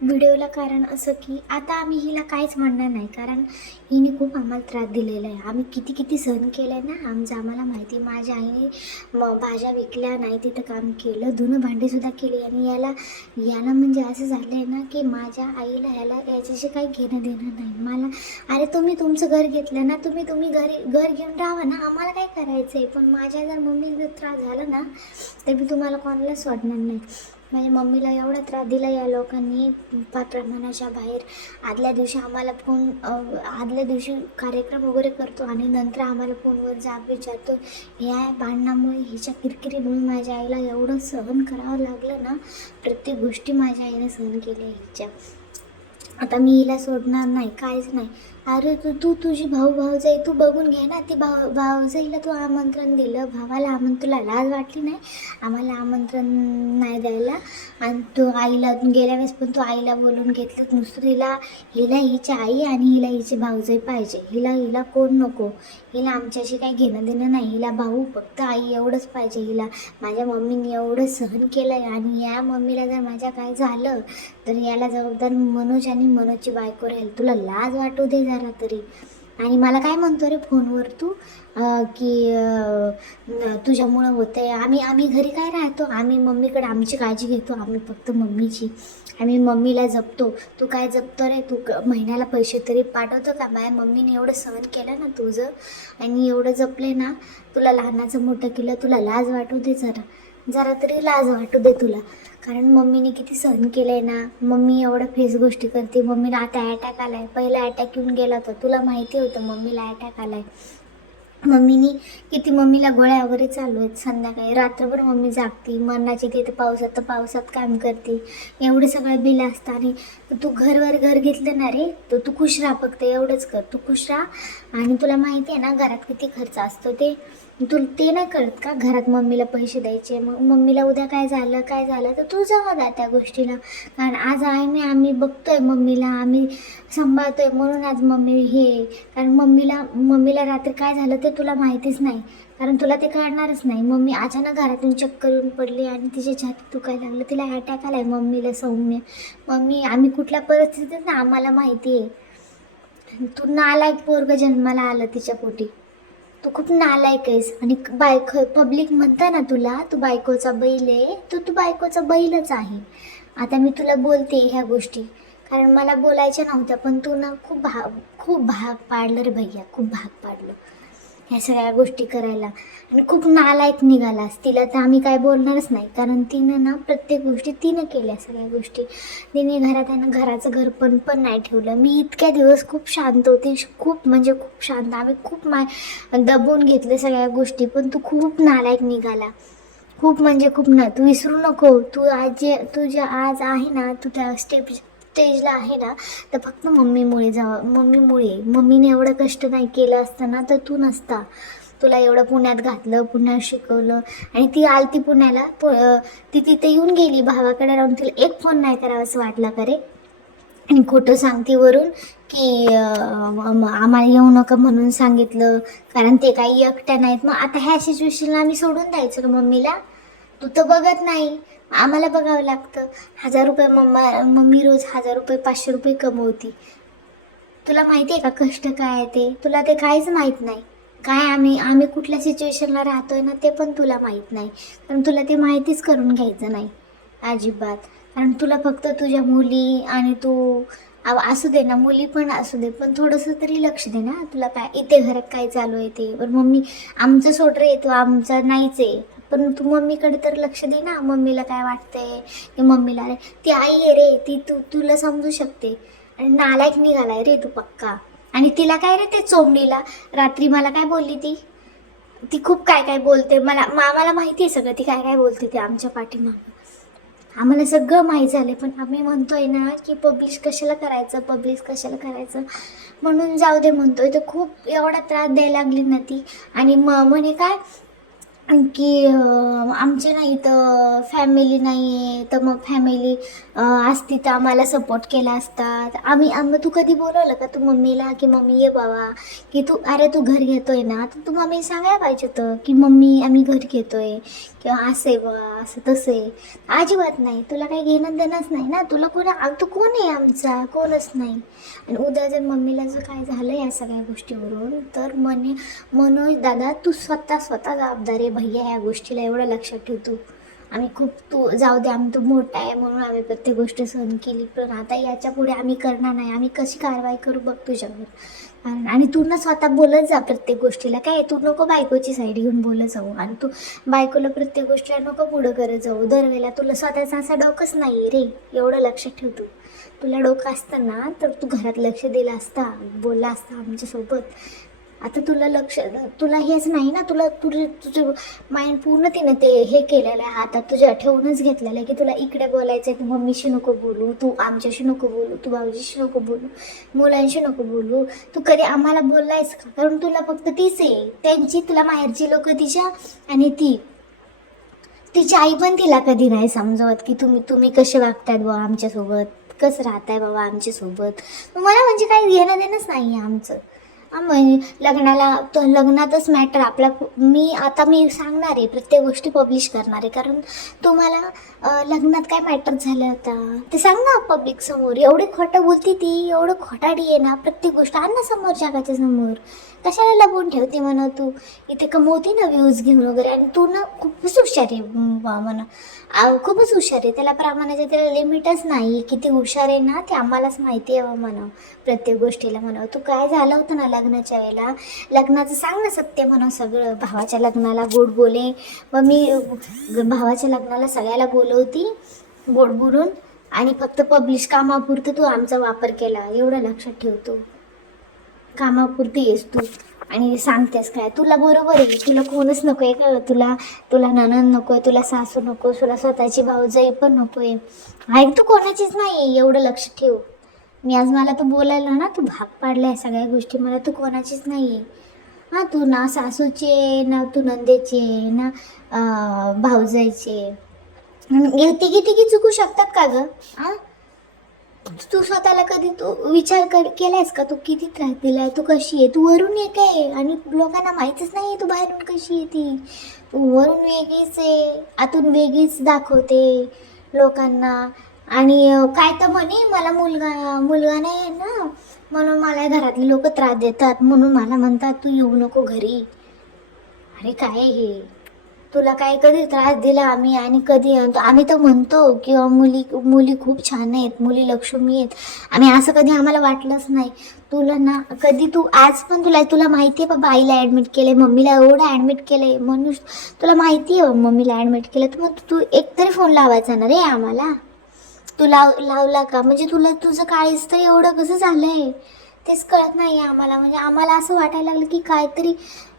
व्हिडिओला कारण असं की आता आम्ही हिला काहीच म्हणणार नाही, कारण हिने खूप आम्हाला त्रास दिलेला आहे. आम्ही किती किती सहन केलं आहे ना, आम्हाला माहिती. माझ्या आईने भाज्या विकल्या नाही, तिथं काम केलं, धुणं भांडीसुद्धा केली. आणि याला म्हणजे असं झालं आहे ना की माझ्या आईला याच्याशी काही घेणं देणं नाही. मला अरे तुम्ही तुमचं घर घेतलं ना, तुम्ही घर घेऊन राहा ना, आम्हाला काय करायचं आहे. पण माझ्या जर मम्मीला जर त्रास झाला ना, तर मी तुम्हाला कोणाला सोडणार नाही. माझ्या मम्मीला एवढा त्रास दिला या लोकांनी फार प्रमाणाच्या बाहेर. आदल्या दिवशी आम्हाला आदल्या दिवशी कार्यक्रम वगैरे करतो आणि नंतर आम्हाला फोनवर जाब विचारतो. ह्या भांडणामुळे, हिच्या किरकिरीमुळे माझ्या आईला एवढं सहन करावं लागलं ना. प्रत्येक गोष्टी माझ्या आईने सहन केल्या हिच्या. आता मी हिला सोडणार नाही, काहीच नाही. अरे तुझी भाऊजाई तू बघून घे ना. ती भाऊजाईला तू आमंत्रण दिलं, भावाला तुला लाज वाटली नाही आम्हाला आमंत्रण नाही द्यायला. आणि तू आईला गेल्या वेळेस पण तू आईला बोलून घेतलं नुसतं. हिला हिची आई आणि हिला हिची भाऊजाई पाहिजे. हिला कोण नको. हिला आमच्याशी काही घेणं देणं नाही. हिला भाऊ फक्त आई एवढंच पाहिजे हिला. माझ्या मम्मीने एवढं सहन केलं आहे, आणि या मम्मीला जर माझ्या काय झालं तर याला जबाबदार मनोज आणि मनोजची बायको राहील. तुला लाज वाटू दे जरा तरी. आणि मला काय म्हणतो रे फोनवर तू की तुझ्यामुळं होतं आहे. आम्ही घरी काय राहतो, आम्ही मम्मीकडे आमची काळजी घेतो, आम्ही फक्त मम्मीची. आम्ही मम्मीला जपतो. तू काय जपतो रे? तू महिन्याला पैसे तरी पाठवतो का? माझ्या मम्मीने एवढं सहन केलं ना तुझं, आणि एवढं जपले ना, तुला लहानाचं मोठं केलं. तुला लाज वाटू दे जरा तरी लाज वाटू दे तुला. कारण मम्मीने किती सहन केलं आहे ना. मम्मी एवढं फेस गोष्टी करते. मम्मीला आता अटॅक आला आहे. पहिला अटॅक येऊन गेला होता, तुला माहिती होतं मम्मीला अटॅक आला आहे. मम्मीला गोळ्या वगैरे चालू आहेत. संध्याकाळी रात्रभर मम्मी जागती, मरणाची तिथे पावसात काम करते. एवढे सगळं बिल असतं. आणि तू घर घेतलं ना रे, तर तू खुश राहा, फक्त एवढंच कर. तू खुश राहा. आणि तुला माहिती आहे ना घरात किती खर्च असतो ते नाही कळत का? घरात मम्मीला पैसे द्यायचे, मग मम्मीला उद्या काय झालं तर तू जबाबदार त्या गोष्टीला. कारण आज आम्ही बघतोय मम्मीला, आम्ही सांभाळतोय, म्हणून आज मम्मी हे. कारण मम्मीला रात्री काय झालं ते तुला माहितीच नाही, कारण तुला ते कळणारच नाही. मम्मी अचानक घरातून चक्कर येऊन पडली आणि तिची छाती दुखायला लागलं, तिला अटॅक आलाय मम्मीला सौम्य. आम्ही कुठल्या परिस्थितीत ना आम्हाला माहिती आहे. तू नालायक पोरग जन्माला आलं तिच्या पोटी. तू खूप नालायक आहेस. आणि पब्लिक म्हणता ना तुला, तू बायकोचा बैल आहे. तू बायकोचा बैलच आहे. आता मी तुला बोलते ह्या गोष्टी, कारण मला बोलायच्या नव्हत्या, पण तू ना खूप भाग पाडलं रे भैया, खूप भाग पाडलं ह्या सगळ्या गोष्टी करायला. आणि खूप नालायक निघालास. तिला तर आम्ही काय बोलणारच नाही, कारण तिनं ना प्रत्येक गोष्टी तिनं केल्या. सगळ्या गोष्टी तिने घराचं घर पण नाही ठेवलं. मी इतक्या दिवस खूप शांत होते, खूप म्हणजे खूप शांत. आम्ही खूप दबून घेतले सगळ्या गोष्टी, पण तू खूप नालायक निघाला. खूप म्हणजे खूप ना. तू विसरू नको, आज आहे ना, तू त्या स्टेजला आहे ना, तर फक्त मम्मीने एवढं कष्ट नाही केलं असतं ना, तर तू नसता. तुला एवढं पुण्यात घातलं, पुण्यात शिकवलं. आणि ती आलती पुण्याला, ती तिथे येऊन गेली भावाकडे राहून. तिला एक फोन नाही करावा असं वाटला का रे? आणि खोटं सांगते वरून की आम्हाला येऊ नका म्हणून सांगितलं, कारण ते काही एकट्या नाहीत. मग आता ह्या सिच्युएशनला आम्ही सोडून द्यायचं का मम्मीला? तू तर बघत नाही, आम्हाला बघावं लागतं. 1000 रुपये मम्मी रोज 1000 रुपये 500 रुपये कमवती. तुला माहिती आहे का कष्ट काय आहे ते? तुला ते काहीच माहीत नाही. काय आम्ही कुठल्या सिच्युएशनला राहतोय ना, ते पण तुला माहीत नाही. कारण तुला ते माहितीच करून घ्यायचं नाही अजिबात. कारण तुला फक्त तुझ्या मुली आणि तू असू दे ना, मुली पण असू दे, पण थोडंसं तरी लक्ष दे ना. तुला काय इथे घरात काय चालू आहे ते. पण मम्मी आमचं सोड रे, तू आमचं नाहीच आहे, पण तू मम्मीकडे तर लक्ष दे ना. मम्मीला काय वाटतंय की मम्मीला ती आई आहे रे, ती तुला समजू शकते. आणि नालायक निघालाय रे तू पक्का. आणि तिला काय रे ते चोमडीला रात्री मला काय बोलली ती खूप काय काय बोलते. आम्हाला माहिती आहे सगळं, ती काय काय बोलते ते आमच्या पाठीमागं. आम्हाला सगळं माहीत झालं, पण आम्ही म्हणतोय ना की पब्लिश कशाला करायचं, म्हणून जाऊ दे म्हणतोय. तर खूप एवढा त्रास द्यायला लागली ना ती. आणि म्हणे काय की आमच्या नाही तर फॅमिली नाही आहे, तर मग फॅमिली असती तर आम्हाला सपोर्ट केला असतात. तू कधी बोलवलं का तू मम्मीला की मम्मी ये बाबा, की तू अरे तू घर घेतोय ना, तर तू मम्मी सांगायला पाहिजे होतं की मम्मी आम्ही घर घेतोय किंवा असं आहे बा असं तसं आहे. अजिबात नाही, तुला काही घेणं देणंच नाही ना, तुला तू कोण आहे आमचा, कोणच नाही. आणि उद्या जर मम्मीला जर काय झालं या सगळ्या गोष्टीवरून तर मनोज दादा तू स्वतः जबाबदार आहे भैया या गोष्टीला, एवढं लक्षात ठेव तू. आम्ही खूप तू जाऊ दे, आम्ही तू मोठा आहे म्हणून आम्ही प्रत्येक गोष्ट सहन केली, पण आता याच्या पुढे आम्ही करणार नाही. आम्ही कशी कारवाई करू बघ तुझ्यावर. आणि तू ना स्वतः बोलत जा प्रत्येक गोष्टीला, काय तू नको बायकोची साईड घेऊन बोलत जाऊ, आणि तू बायकोला प्रत्येक गोष्टीला नको पुढं करत जाऊ दरवेळेला. तुला स्वतःचा असा डोकंच नाही रे, एवढं लक्षात ठेव तू. तुला डोकं असतं ना तर तू घरात लक्ष दिलं असता, बोलला असता आमच्यासोबत. आता तुला हेच नाही ना, तुझं माइंड पूर्ण तिने ते हे केलेलं आहे, हातात तुझ्या ठेवूनच घेतलेलं आहे की तुला इकडे बोलायचं आहे, तू मम्मीशी नको बोलू, तू आमच्याशी नको बोलू, तू भाऊजीशी नको बोलू, मुलांशी नको बोलू. तू कधी आम्हाला बोललायस का? कारण तुला फक्त तीच आहे, त्यांची तुला माहेरची लोक तिच्या, आणि तिची आई पण तिला कधी नाही समजवत की तुम्ही कसे वागतायत बाबा आमच्यासोबत, कसं राहताय बाबा आमच्यासोबत. मला म्हणजे काही घेणं देणंच नाही आहे आमचं. म्हणजे लग्नातच मॅटर आपला. मी सांगणार आहे, प्रत्येक गोष्टी पब्लिश करणार आहे, कारण तुम्हाला लग्नात काय मॅटर झालं होता ते सांग ना पब्लिक समोर. एवढी खोटं बोलती ती, एवढं खोटाडी आहे ना, प्रत्येक गोष्ट आण ना समोर, जगाच्या समोर. कशाला लपवून ठेवते म्हणा तू, इथे कमवते ना व्ह्यूज घेऊन वगैरे. आणि तू ना खूपच हुशार आहे म्हणा, खूपच हुशार आहे. त्याला प्रमाणाचे त्याला लिमिटच नाही. किती हुशार आहे ना ते आम्हालाच माहिती आहे म्हणा, प्रत्येक गोष्टीला म्हणा. तू काय झालं होतं ना लग्नाच्या वेळेला, लग्नाचं सांग ना सत्य म्हणा सगळं. भावाच्या लग्नाला गोड बोले, मग मी भावाच्या लग्नाला सगळ्याला बोलवती गोड बोलून, आणि फक्त पब्लिश कामापुरतं तू आमचा वापर केला, एवढं लक्षात ठेवतो. कामापुरती येस तू आणि सांगतेस काय. तुला बरोबर आहे, तुला कोणच नको आहे का, तुला नणंद नको आहे, तुला सासू नको, तुला स्वतःची भाऊजाई पण नको आहे. ऐक तू कोणाचीच नाही आहे, एवढं लक्ष ठेव. मी आज मला तू बोलायला ना, तू भाग पाडला सगळ्या गोष्टी, मला तू कोणाचीच नाही आहे. हां, तू ना सासूचे ना तू नंदेचे ना भाऊजाईचे. तिघी चुकू शकतात का गं? हां, तू स्वतःला कधी तू केलायस का, तू किती त्रास दिलाय, तू कशी आहे, तू वरून एक आहे आणि लोकांना माहितीच नाही तू बाहेरून कशी आहे ती. तू वरून वेगळीच आहे, आतून वेगळीच दाखवते लोकांना. आणि काय तर म्हणे मला मुलगा नाही आहे ना, म्हणून मला घरातले लोक त्रास देतात, म्हणून मला म्हणतात तू येऊ नको घरी. अरे काय हे, तुला काय कधी त्रास दिला आम्ही? आणि कधी आम्ही तर म्हणतो की मुली खूप छान आहेत, मुली लक्ष्मी आहेत, आणि असं कधी आम्हाला वाटलंच नाही. तुला ना कधी तू आज पण तुला माहिती आहे बाबा, आईला ॲडमिट केलं आहे, मम्मीला एवढं ॲडमिट केलं आहे म्हणून तुला माहिती आहे मम्मीला ॲडमिट केलं, तर मग तू एकतरी फोन लावायचा ना रे आम्हाला. तू लावला का? म्हणजे तुझं काळीच तर एवढं कसं झालं आहे तेच कळत नाही आहे आम्हाला. म्हणजे आम्हाला असं वाटायला लागलं की काहीतरी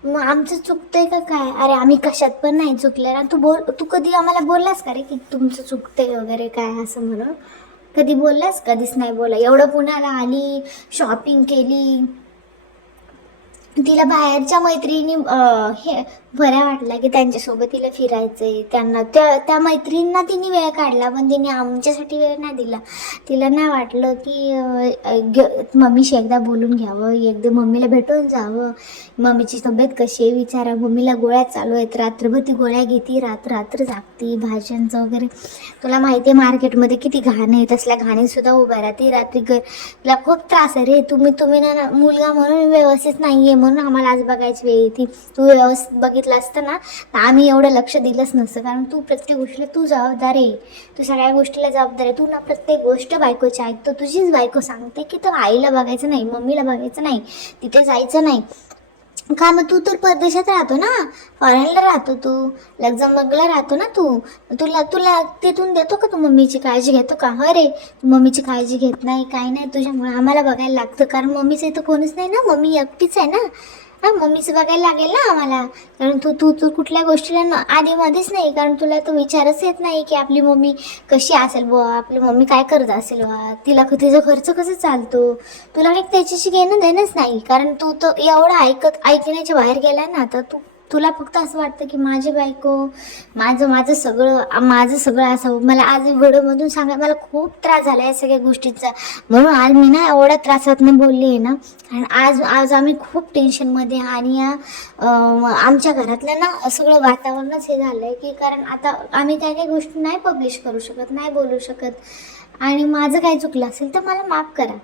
आमचं चुकतंय का काय. अरे आम्ही कशात पण नाही चुकले ना. तू कधी आम्हाला बोललास का रे की तुमचं चुकतंय वगैरे काय असं म्हणून? कधी बोललास? कधीच नाही बोला. एवढं पुण्याला आली, शॉपिंग केली, तिला बाहेरच्या मैत्रिणी हे बऱ्या वाटल्या की त्यांच्यासोबत तिला फिरायचंय. त्यांना त्या मैत्रिणींना तिने वेळ काढला, पण तिने आमच्यासाठी वेळ नाही दिला. तिला नाही वाटलं की मम्मीशी एकदा बोलून घ्यावं, एकदा मम्मीला भेटून जावं, मम्मीची तब्येत कशी आहे विचारा. मम्मीला गोळ्या चालू आहेत, रात्रभर ती गोळ्या घेते, रात्र जागती भाज्यांचं वगैरे. तुला माहिती आहे मार्केटमध्ये किती घाण आहे, तसल्या घाणीसुद्धा उभ्या राहते रात्री. तिला खूप त्रास आहे रे. तुम्ही ना मुलगा म्हणून व्यवस्थित नाही आहे म्हणून आम्हाला आज बघायची वेळ येते. तू व्यवस्थित बघितलं असतं ना तर आम्ही एवढं लक्ष दिलंच नसतं, कारण तू प्रत्येक गोष्टीला तू जबाबदार आहे. तू सगळ्या गोष्टीला जबाबदार आहे. तू ना प्रत्येक गोष्ट बायकोची ऐकतो. तुझीच बायको सांगते की तू आईला बघायचं नाही, मम्मीला बघायचं नाही, तिथे जायचं नाही का. मग तू तर परदेशात राहतो ना, फॉरेनला राहतो, तू लक्झमबर्गला राहतो ना. तुला तिथून देतो का तू मम्मीची काळजी घेतो का? अरे तू मम्मीची काळजी घेत नाही, काही नाही. तुझ्यामुळे आम्हाला बघायला लागतं, कारण मम्मीचं इथं कोणीच नाही ना, मम्मी एकटीच आहे ना. हां, मम्मीचं बघायला लागेल ना आम्हाला, कारण तू कुठल्या गोष्टीला आधीमध्येच नाही, कारण तुला तो विचारच येत नाही की आपली मम्मी कशी असेल बुवा, आपली मम्मी काय करत असेल बा, तिचा खर्च कसं चालतो. तुला काही त्याच्याशी घेणं देणंच नाही, कारण तू तर एवढं ऐकण्याच्या बाहेर गेला ना, तर तू तुला फक्त असं वाटतं की माझी बायको माझं सगळं असं. मला आज व्हिडिओमधून सांगा, मला खूप त्रास झाला या सगळ्या गोष्टीचा, म्हणून आज मी ना एवढ्या त्रासातनं बोलली आहे ना. आणि आज आम्ही खूप टेन्शनमध्ये, आणि आमच्या घरातलं ना सगळं वातावरणच हे झालं आहे की, कारण आता आम्ही काही काही गोष्टी नाही पब्लिश करू शकत, नाही बोलू शकत. आणि माझं काही चुकलं असेल तर मला माफ करा.